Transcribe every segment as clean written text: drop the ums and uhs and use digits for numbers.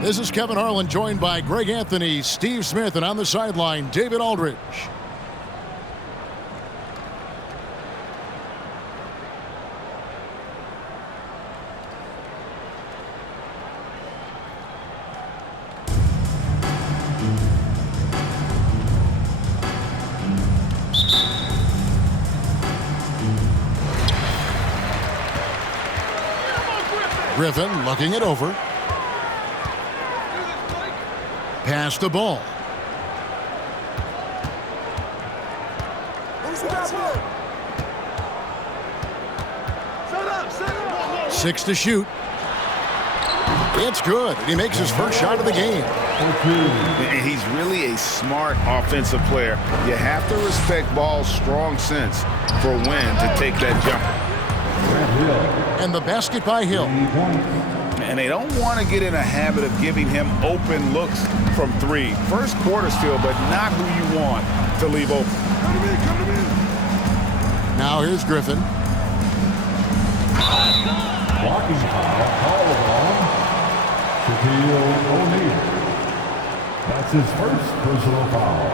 This is Kevin Harlan, joined by Greg Anthony, Steve Smith, and on the sideline, David Aldridge. Griffin looking it over. Pass the ball. Six to shoot. It's good. He makes his first shot of the game. And he's really a smart offensive player. You have to respect ball's strong sense for when to take that jumper. And the basket by Hill. And they don't want to get in a habit of giving him open looks from three. First quarter still, but not who you want to leave open. Now here's Griffin. Blocking foul called on Shaquille O'Neal. That's his first personal foul.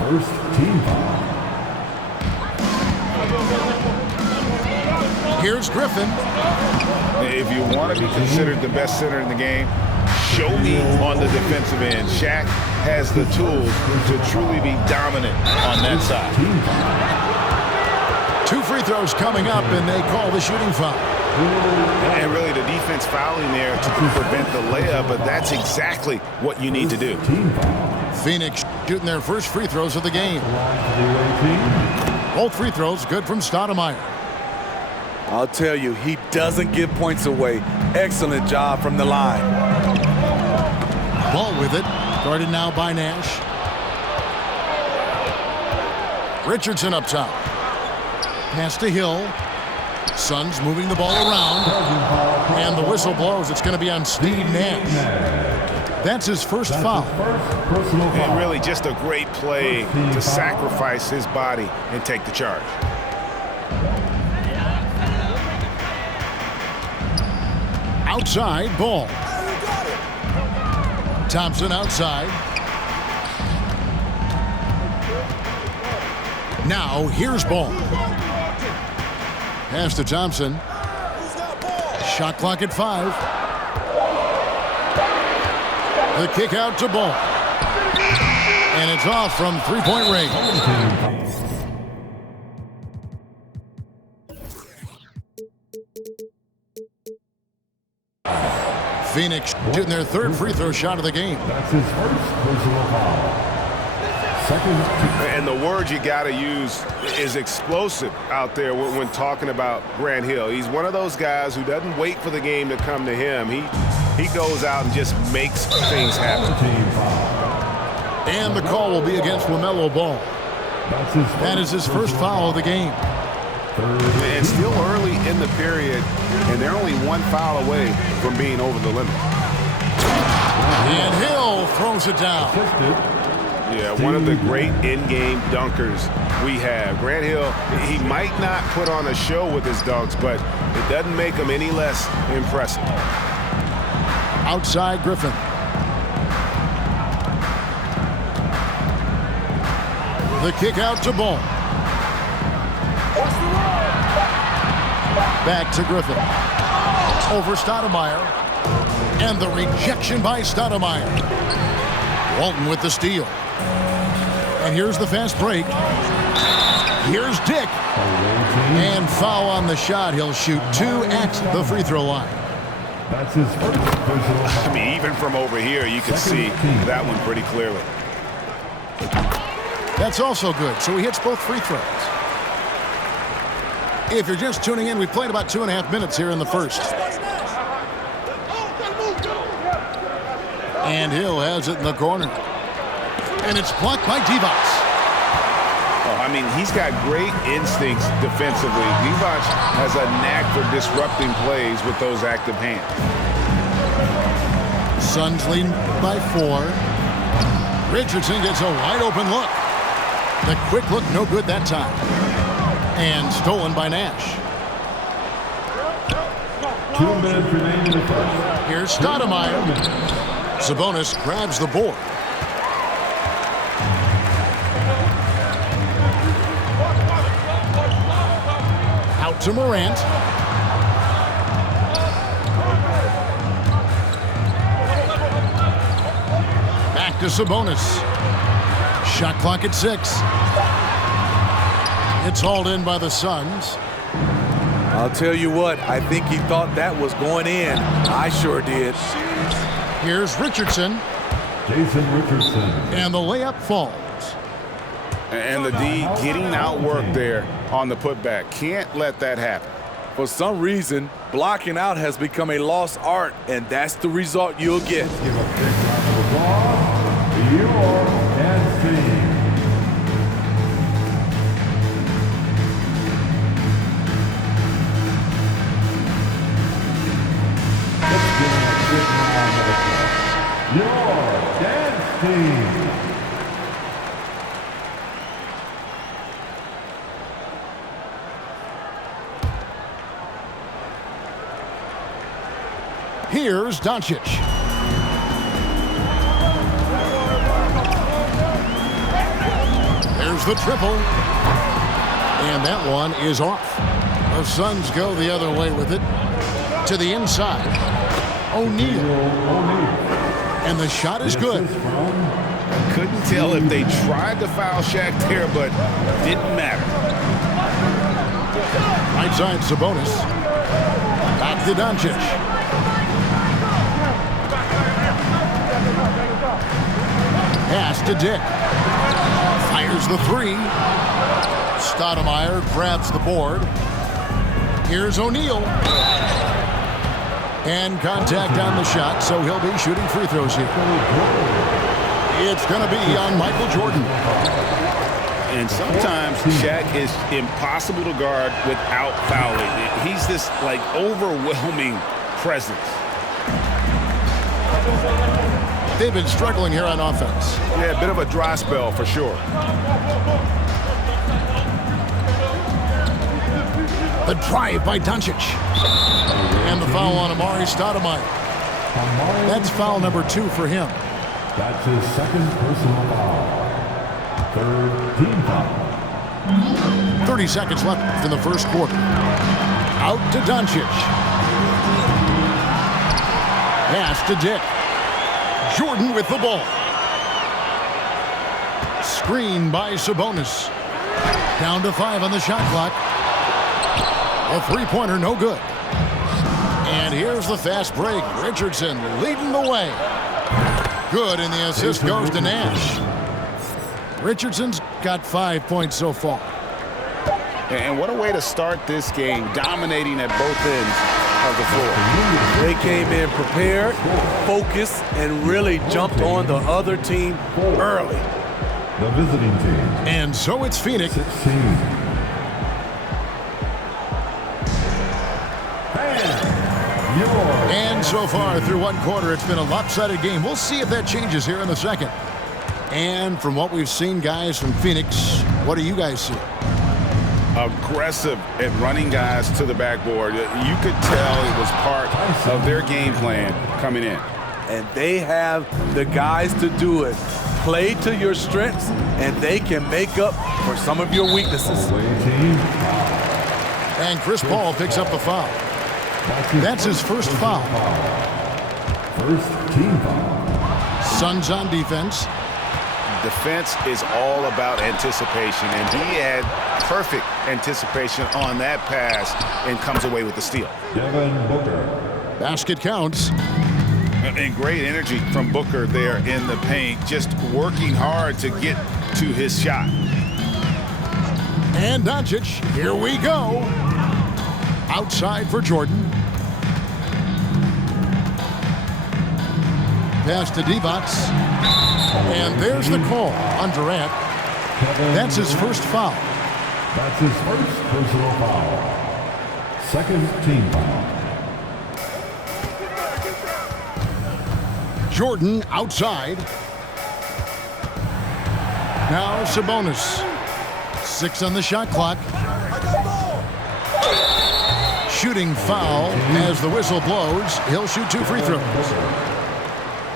First team foul. Here's Griffin. If you want to be considered the best center in the game, show me on the defensive end. Shaq has the tools to truly be dominant on that side. Two free throws coming up, and they call the shooting foul. And really the defense fouling there to prevent the layup, but that's exactly what you need to do. Phoenix shooting their first free throws of the game. Both free throws good from Stoudemire. I'll tell you, he doesn't give points away. Excellent job from the line. Ball with it. Guarded now by Nash. Richardson up top. Pass to Hill. Suns moving the ball around. And the whistle blows. It's going to be on Steve Nash. That's his first foul. And really just a great play to sacrifice his body and take the charge. Outside ball. Thompson outside. Now here's ball. Pass to Thompson. Shot clock at 5. The kick out to Ball. And it's off from three-point range. Phoenix shooting their third free throw shot of the game. That's his first personal foul. Second. And the word you got to use is explosive out there when talking about Grant Hill. He's one of those guys who doesn't wait for the game to come to him. He goes out and just makes things happen. And the call will be against LaMelo Ball. That is his first foul of the game. And still early in the period, and they're only one foul away from being over the limit. And Hill throws it down. Yeah, one of the great in-game dunkers we have. Grant Hill, he might not put on a show with his dunks, but it doesn't make him any less impressive. Outside Griffin. The kick out to Ball. Back to Griffin. Over Stoudemire. And the rejection by Stoudemire. Walton with the steal. And here's the fast break. Here's Dick. And foul on the shot. He'll shoot 2 at the free throw line. That's his first personal foul. I mean, even from over here, you can see that one pretty clearly. That's also good. So he hits both free throws. If you're just tuning in, we played about 2.5 minutes here in the first. And Hill has it in the corner. And it's blocked by Divac. Oh, I mean, he's got great instincts defensively. Divac has a knack for disrupting plays with those active hands. Suns lead by 4. Richardson gets a wide open look. The quick look, no good that time. And stolen by Nash. 2 minutes remaining in the first. Here's Here's Stoudemire. Sabonis grabs the board. Out to Morant. Back to Sabonis. Shot clock at 6. It's hauled in by the Suns. I'll tell you what, I think he thought that was going in. I sure did. Here's Richardson. Jason Richardson. And the layup falls. And the D getting outworked there on the putback. Can't let that happen. For some reason, blocking out has become a lost art, and that's the result you'll get. Give a big round of applause to your dance team. Let's give them a big round of applause. Your dance team. Here's Doncic. There's the triple. And that one is off. The Suns go the other way with it. To the inside. O'Neal. And the shot is good. Couldn't tell if they tried to foul Shaq there, but didn't matter. Right side Sabonis. Back to Doncic. Pass to Dick. Fires the 3. Stoudemire grabs the board. Here's O'Neal. And contact on the shot, so he'll be shooting free throws here. It's going to be on Michael Jordan. And sometimes Shaq is impossible to guard without fouling. He's this, like, overwhelming presence. They've been struggling here on offense. Yeah, a bit of a dry spell for sure. The drive by Doncic. And the foul on Amari Stoudemire. That's foul number 2 for him. That's his second personal foul. Third team foul. 30 seconds left in the first quarter. Out to Doncic. Pass to Dick. Jordan with the ball. Screen by Sabonis. Down to 5 on the shot clock. A three-pointer, no good. And here's the fast break. Richardson leading the way. Good, and the assist goes to Nash. Richardson's got 5 points so far. And what a way to start this game, dominating at both ends of the floor. They came in prepared, focused, and really jumped on the other team early. The visiting team. And so it's Phoenix. 16. And so far through one quarter, it's been a lopsided game. We'll see if that changes here in the second. And from what we've seen, guys, from Phoenix, what do you guys see? Aggressive at running guys to the backboard. You could tell it was part of their game plan coming in. And they have the guys to do it. Play to your strengths, and they can make up for some of your weaknesses. And Chris Paul picks up the foul. That's his first foul. First team foul. Suns on defense. Defense is all about anticipation, and he had perfect anticipation on that pass and comes away with the steal. Devin Booker. Basket counts. And great energy from Booker there in the paint, just working hard to get to his shot. And Doncic, here we go. Outside for Jordan. Pass to Divac. And there's the call on Durant. That's his first foul. That's his first personal foul. Second team foul. Jordan outside. Now Sabonis. 6 on the shot clock. shooting foul as the whistle blows. He'll shoot 2 free throws.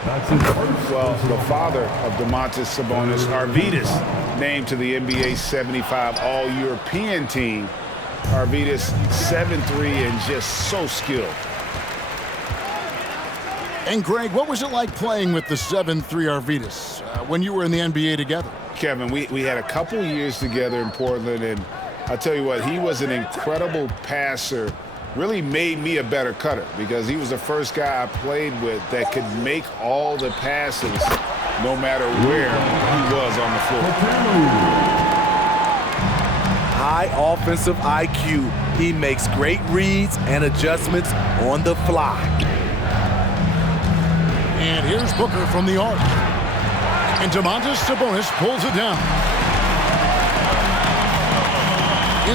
That's his first. Well, the father of Domantas Sabonis, Arvydas, named to the NBA 75 All-European team. Arvydas 7'3" and just so skilled. And Greg, what was it like playing with the 7'3" Arvydas when you were in the NBA together? Kevin, we had a couple years together in Portland, and I'll tell you what, he was an incredible passer. Really made me a better cutter because he was the first guy I played with that could make all the passes no matter where he was on the floor. High offensive IQ. He makes great reads and adjustments on the fly. And here's Booker from the arc. And Domantas Sabonis pulls it down.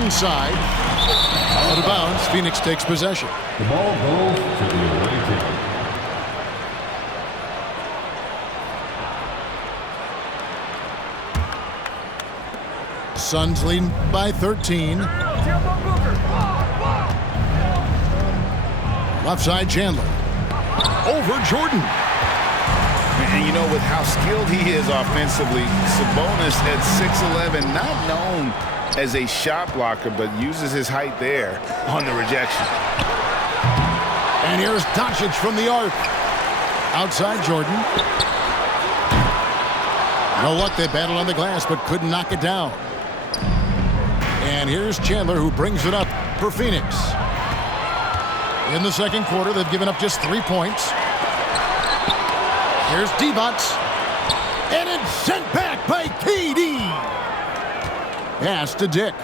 Inside. Out of bounds. Phoenix takes possession. The ball goes to the away team. Suns leading by 13. Left side, Chandler. Over Jordan. And you know, with how skilled he is offensively, Sabonis at 6'11", not known as a shot blocker, but uses his height there on the rejection. And here's Doncic from the arc. Outside Jordan. No luck, they battled on the glass, but couldn't knock it down. And here's Chandler, who brings it up for Phoenix. In the second quarter, they've given up just 3 points. Here's Divac. And it's sent back by KD. Pass to Dick.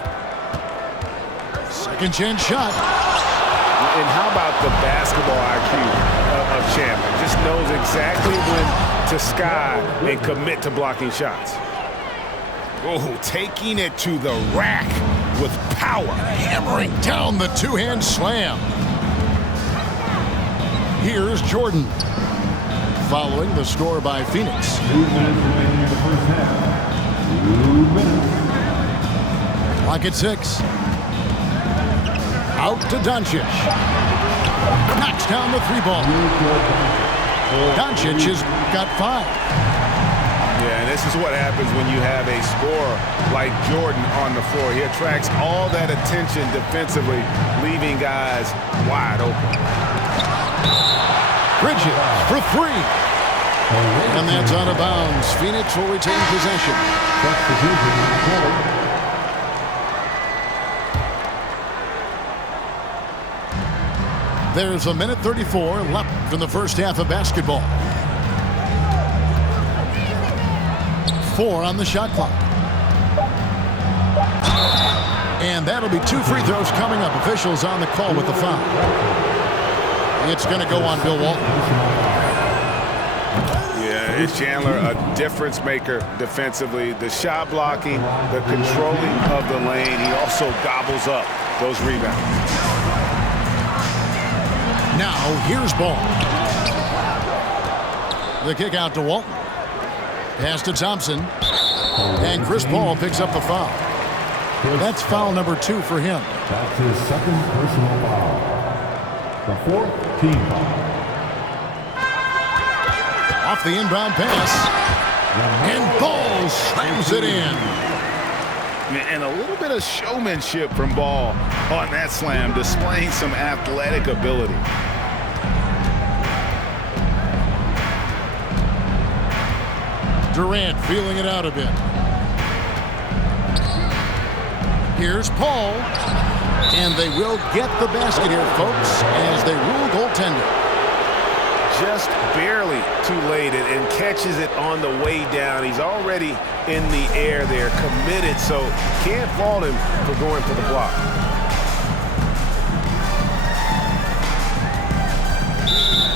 Second chance shot. And how about the basketball IQ of Chandler? Just knows exactly when to sky and commit to blocking shots. Oh, taking it to the rack with power. Hammering down the two-hand slam. Here's Jordan. Following the score by Phoenix. 2 minutes remaining in the first half. 2 minutes. Clock at 6. Out to Doncic. Knocks down the 3-ball. Doncic has got 5. Yeah, and this is what happens when you have a scorer like Jordan on the floor. He attracts all that attention defensively, leaving guys wide open. Bridges for 3. And that's out of bounds. Phoenix will retain possession. Substitution on the court. There's a minute 34 left in the first half of basketball. 4 on the shot clock. And that'll be 2 free throws coming up. Officials on the call with the foul. It's going to go on Bill Walton. Yeah, it's Chandler, a difference maker defensively. The shot blocking, the controlling of the lane. He also gobbles up those rebounds. Now, here's Ball. The kick out to Walton. Pass to Thompson. And Chris Paul picks up the foul. That's foul number 2 for him. That's his second personal foul. The 4th team foul. Off the inbound pass. And Ball slams it in. And a little bit of showmanship from Ball on that slam, displaying some athletic ability. Durant feeling it out a bit. Here's Paul. And they will get the basket here, folks, as they rule goaltender. Just barely too late and catches it on the way down. He's already in the air there, committed, so can't fault him for going for the block.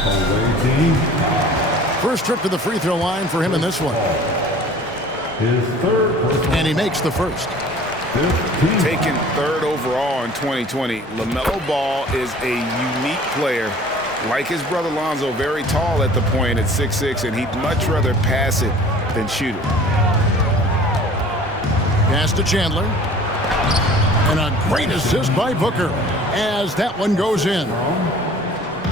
Away team. First trip to the free throw line for him in this one. His third personal. And he makes the first. 15. Taken 3rd overall in 2020, LaMelo Ball is a unique player. Like his brother Lonzo, very tall at the point at 6'6", and he'd much rather pass it than shoot it. Pass to Chandler. And a great assist by Booker. as that one goes in.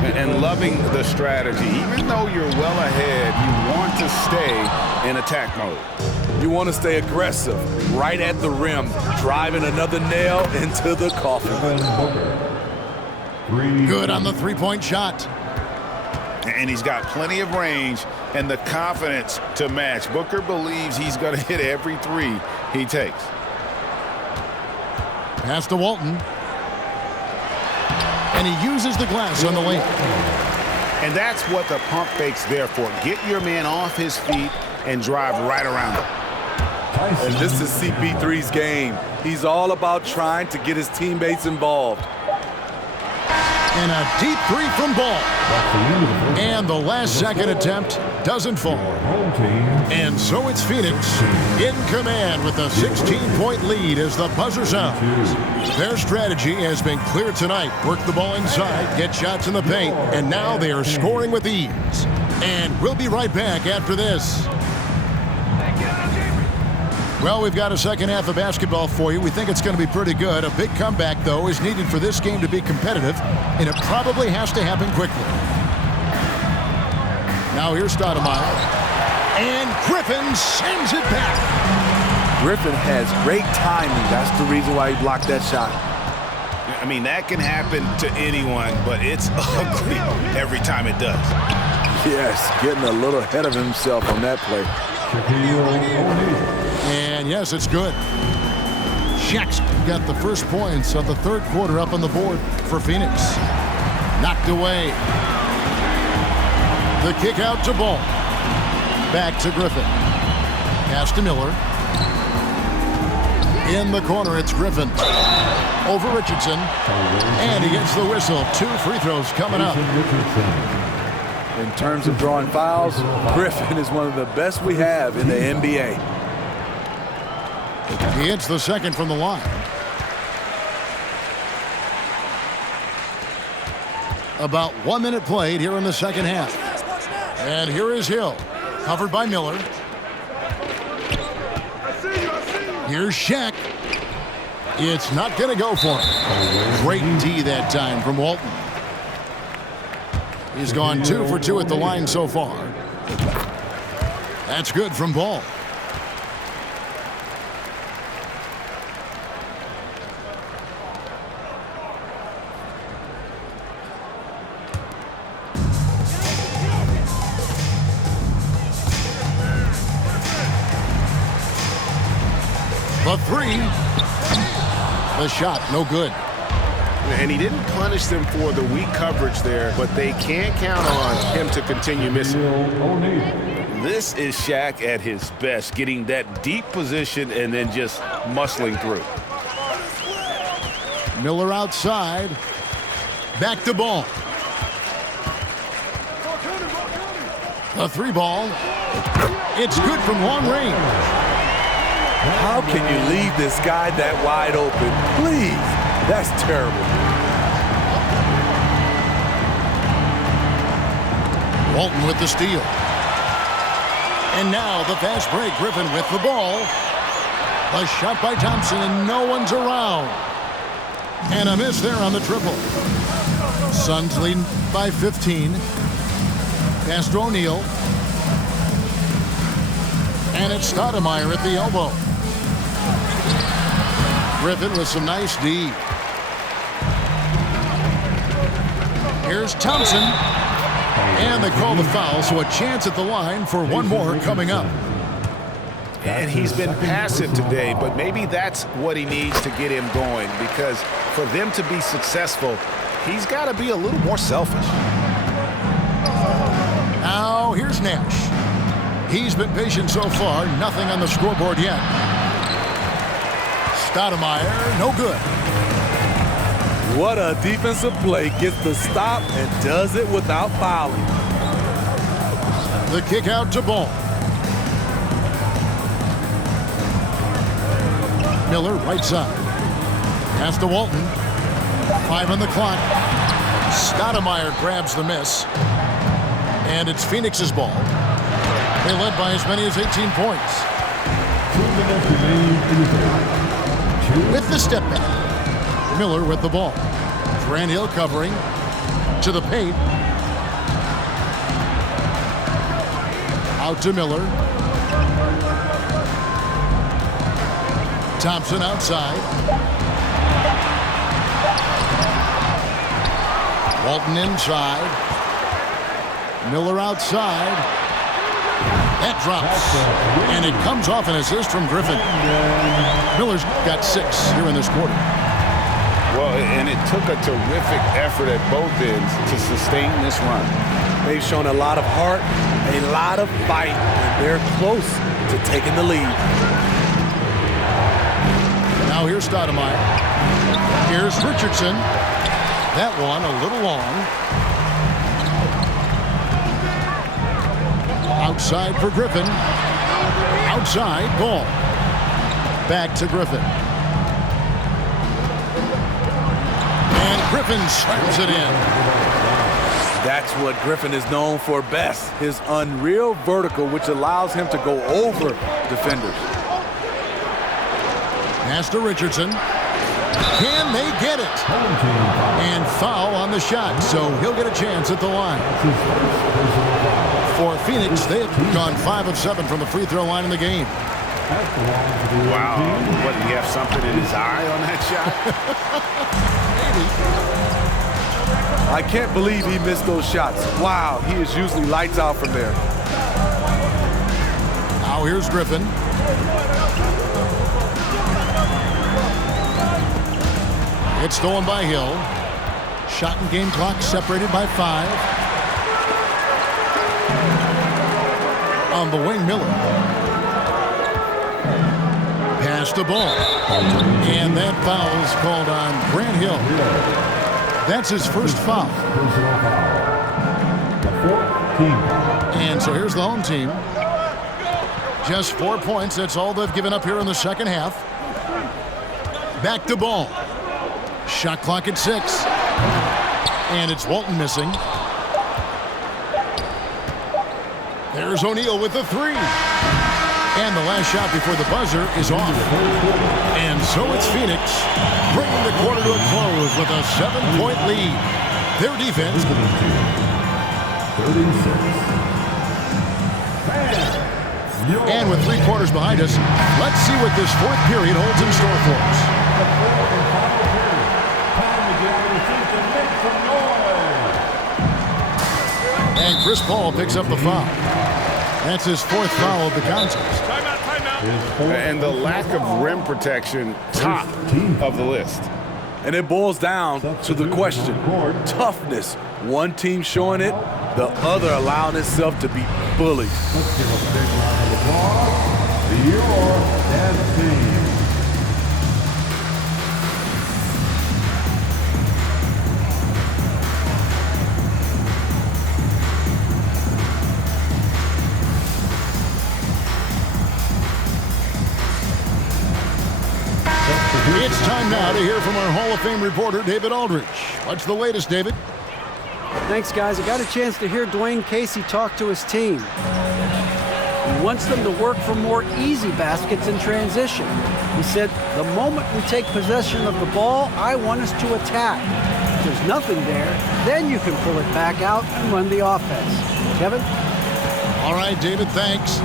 And loving the strategy. Even though you're well ahead, you want to stay in attack mode. You want to stay aggressive, right at the rim, driving another nail into the coffin. Good on the three-point shot. And he's got plenty of range and the confidence to match. Booker believes he's going to hit every three he takes. Pass to Walton. And he uses the glass on the lane. And that's what the pump fake's there for. Get your man off his feet and drive right around him. And this is CP3's game. He's all about trying to get his teammates involved. And a deep three from Ball. And the last second attempt doesn't fall. And so it's Phoenix in command with a 16-point lead as the buzzer sounds. Their strategy has been clear tonight. Work the ball inside, get shots in the paint, and now they are scoring with ease. And we'll be right back after this. Well, we've got a second half of basketball for you. We think it's going to be pretty good. A big comeback, though, is needed for this game to be competitive, and it probably has to happen quickly. Now here's Stoudemire. And Griffin sends it back. Griffin has great timing. That's the reason why he blocked that shot. I mean, that can happen to anyone, but it's ugly every time it does. Yes, getting a little ahead of himself on that play. And yes, it's good. Shaq's got the first points of the third quarter up on the board for Phoenix. Knocked away. The kick out to Ball. Back to Griffin. Pass to Miller. In the corner, it's Griffin. Over Richardson. And he gets the whistle. 2 free throws coming up. In terms of drawing fouls, Griffin is one of the best we have in the NBA. He hits the second from the line. About 1 minute played here in the second half. And here is Hill, covered by Miller. Here's Shaq. It's not going to go for him. Great D that time from Walton. He's gone 2 for 2 at the line so far. That's good from Ball. The three. The shot, no good. And he didn't punish them for the weak coverage there, but they can't count on him to continue missing. This is Shaq at his best, getting that deep position and then just muscling through. Miller outside. Back to Ball. The three ball. It's good from long range. How can you leave this guy that wide open? Please. That's terrible. Walton with the steal. And now the fast break. Griffin with the ball. A shot by Thompson, and no one's around. And a miss there on the triple. Suns leading by 15. Pass to O'Neal. And it's Stoudemire at the elbow. Griffin with some nice D. Here's Thompson. And they call the foul, so a chance at the line for one more coming up. And he's been passive today, but maybe that's what he needs to get him going, because for them to be successful, he's got to be a little more selfish. Now here's Nash. He's been patient so far, nothing on the scoreboard yet. Stoudemire, no good. What a defensive play. Gets the stop and does it without fouling. The kick out to Ball. Miller, right side. Pass to Walton. 5 on the clock. Stoudemire grabs the miss. And it's Phoenix's ball. They led by as many as 18 points. With the step back. Miller with the ball. Grant Hill covering to the paint. Out to Miller. Thompson outside. Walton inside. Miller outside. That drops. And it comes off an assist from Griffin. Miller's got 6 here in this quarter. Well, and it took a terrific effort at both ends to sustain this run. They've shown a lot of heart, a lot of fight, and they're close to taking the lead. Now here's Stoudemire. Here's Richardson. That one a little long. Outside for Griffin. Outside, ball. Back to Griffin. And Griffin slams it in. That's what Griffin is known for best, his unreal vertical, which allows him to go over defenders. Pass to Richardson. Can they get it? And foul on the shot, so he'll get a chance at the line. For Phoenix, they have gone 5 of 7 from the free throw line in the game. Wow. What, did he have something in his eye on that shot? Maybe. I can't believe he missed those shots. Wow, he is usually lights out from there. Now here's Griffin. It's stolen by Hill. Shot and game clock separated by 5. On the wing, Miller. Pass the ball. And that foul's called on Grant Hill. That's his first foul. And so here's the home team. Just 4 points. That's all they've given up here in the second half. Back to ball. Shot clock at 6. And it's Walton missing. There's O'Neal with the 3. And the last shot before the buzzer is off. And so it's Phoenix bringing the quarter to a close with a 7-point lead. Their defense. 36. And with 3 quarters behind us, let's see what this 4th period holds in store for us. And Chris Paul picks up the foul. That's his 4th foul of the contest. And the lack of rim protection, top of the list. And it boils down to the question, toughness. One team showing it, the other allowing itself to be bullied. Let's give a big round of applause to your dance team. It's time now to hear from our Hall of Fame reporter, David Aldridge. What's the latest, David? Thanks, guys. I got a chance to hear Dwayne Casey talk to his team. He wants them to work for more easy baskets in transition. He said, the moment we take possession of the ball, I want us to attack. If there's nothing there, then you can pull it back out and run the offense. Kevin? All right, David, thanks.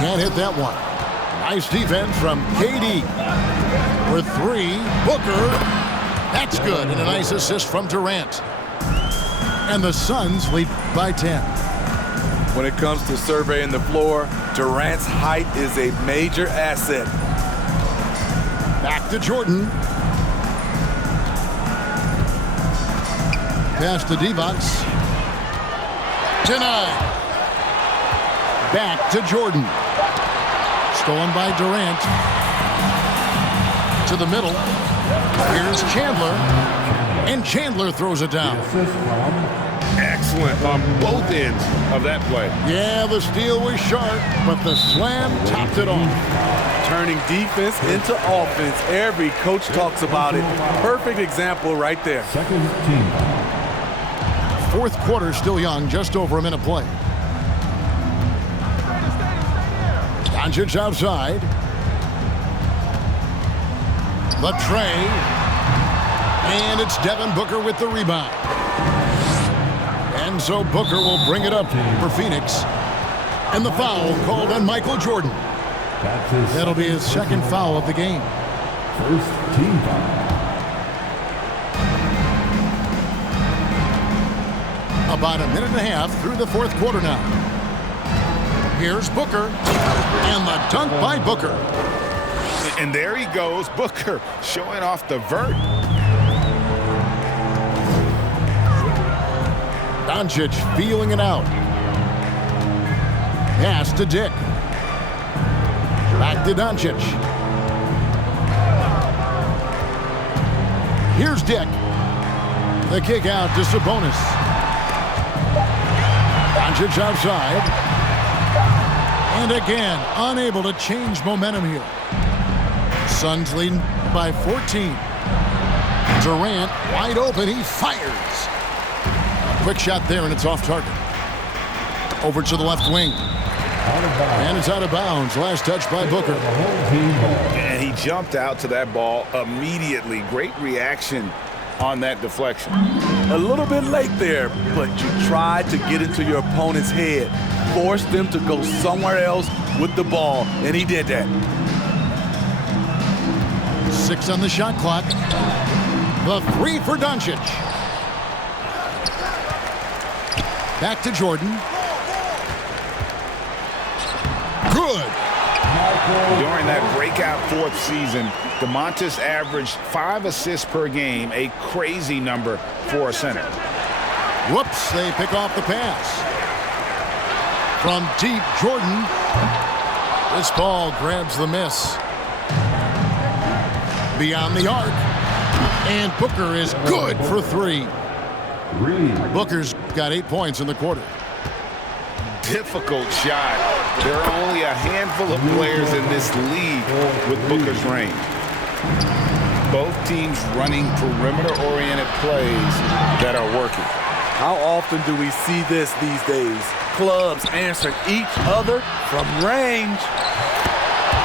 Can't hit that one. Nice defense from KD. For 3, Booker. That's good, and a nice assist from Durant. And the Suns lead by 10. When it comes to surveying the floor, Durant's height is a major asset. Back to Jordan. Pass to Divac. Denied. Back to Jordan. Stolen by Durant. To the middle. Here's Chandler. And Chandler throws it down. Excellent on both ends of that play. Yeah, the steal was sharp, but the slam topped it off. Turning defense into offense. Every coach talks about it. Perfect example right there. Second team. 4th quarter still young, just over a minute play. Doncic outside. The tray. And it's Devin Booker with the rebound. And so Booker will bring it up for Phoenix. And the foul called on Michael Jordan. That'll be his second foul of the game. First team foul. About a minute and a half through the fourth quarter now. Here's Booker. And the dunk by Booker. And there he goes, Booker, showing off the vert. Doncic feeling it out. Pass to Dick. Back to Doncic. Here's Dick. The kick out to Sabonis. Doncic outside. And again, unable to change momentum here. Suns leading by 14. Durant wide open. He fires. A quick shot there, and it's off target. Over to the left wing. And it's out of bounds. Last touch by Booker. And he jumped out to that ball immediately. Great reaction on that deflection. A little bit late there, but you tried to get into your opponent's head. Force them to go somewhere else with the ball, and he did that. 6 on the shot clock. The 3 for Doncic. Back to Jordan. Good. During that breakout fourth season, DeMontis averaged 5 assists per game, a crazy number for a center. Whoops, they pick off the pass. From deep, Jordan. This ball grabs the miss. Beyond the arc. And Booker is good for 3. Booker's got 8 points in the quarter. Difficult shot. There are only a handful of players in this league with Booker's range. Both teams running perimeter-oriented plays that are working. How often do we see this these days? Clubs answering each other from range.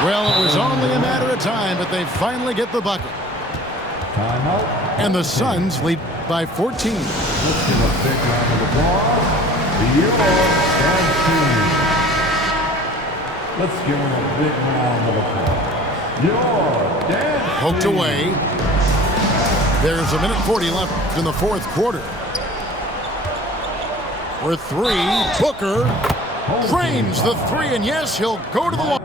Well, it was only a matter of time, but they finally get the bucket. Timeout. And the Suns lead by 14. Let's give a big round of applause to your dance team. Let's give them a big round of applause. Your dance Poked team. away. There's a minute 40 left in the fourth quarter. For 3, Booker drains the 3, and yes, he'll go to the line.